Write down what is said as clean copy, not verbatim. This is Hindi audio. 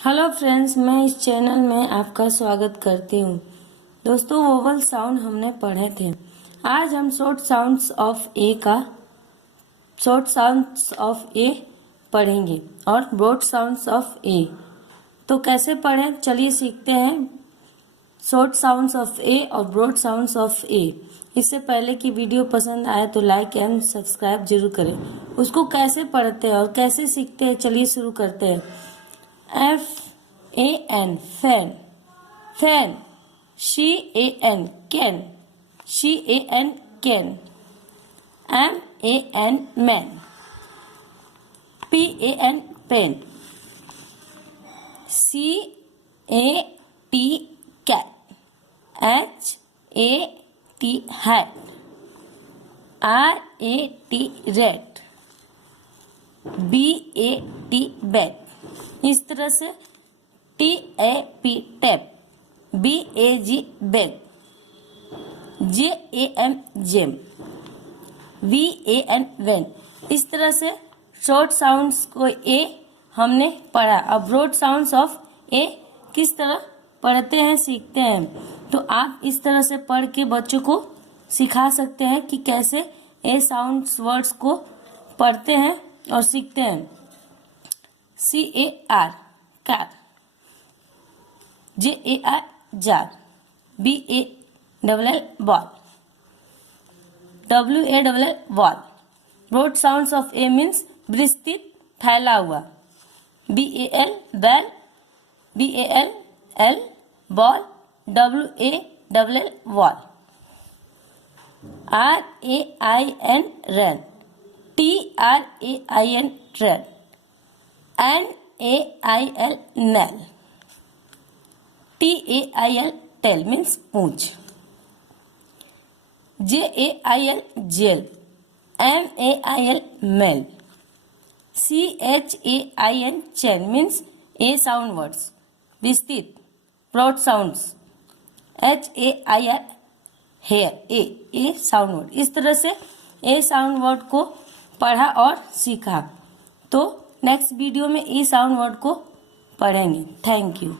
हेलो फ्रेंड्स, मैं इस चैनल में आपका स्वागत करती हूँ। दोस्तों, वोवल साउंड हमने पढ़े थे। आज हम शॉर्ट साउंड्स ऑफ ए पढ़ेंगे और ब्रॉड साउंड्स ऑफ ए। तो कैसे पढ़ें, चलिए सीखते हैं। शॉर्ट साउंड्स ऑफ ए और ब्रॉड साउंड्स ऑफ ए। इससे पहले कि वीडियो पसंद आए तो लाइक एंड सब्सक्राइब जरूर करें। उसको कैसे पढ़ते हैं और कैसे सीखते हैं, चलिए शुरू करते हैं। FAN fan, fan. CAN can, can. MAN man, PAN pen. CAT cat, HAT hat, RAT rat, BAT bat। इस तरह से TAP tap, BAG bag, JAM jam, VAN van. इस तरह से शॉर्ट साउंड्स को ए हमने पढ़ा। अब ब्रॉड साउंड्स ऑफ ए किस तरह पढ़ते हैं, सीखते हैं। तो आप इस तरह से पढ़ के बच्चों को सिखा सकते हैं कि कैसे ए साउंड्स वर्ड्स को पढ़ते हैं और सीखते हैं। CAR car, JAR jar, BALL ball, WALL wall. Broad sounds of A means विस्तृत, फैला हुआ। BAL बैल, BALL ball, WALL wall. RAIN rain, TRAIN train, NAIL nail, TAIL tail means पूंछ, JAIL jail, MAIL mail, CHAIN chain means A sound words, विस्तृत, broad sounds. HAIR hair, A sound word. इस तरह से ए साउंड वर्ड को पढ़ा और सीखा। तो नेक्स्ट वीडियो में ई साउंड वर्ड को पढ़ेंगे। Thank you.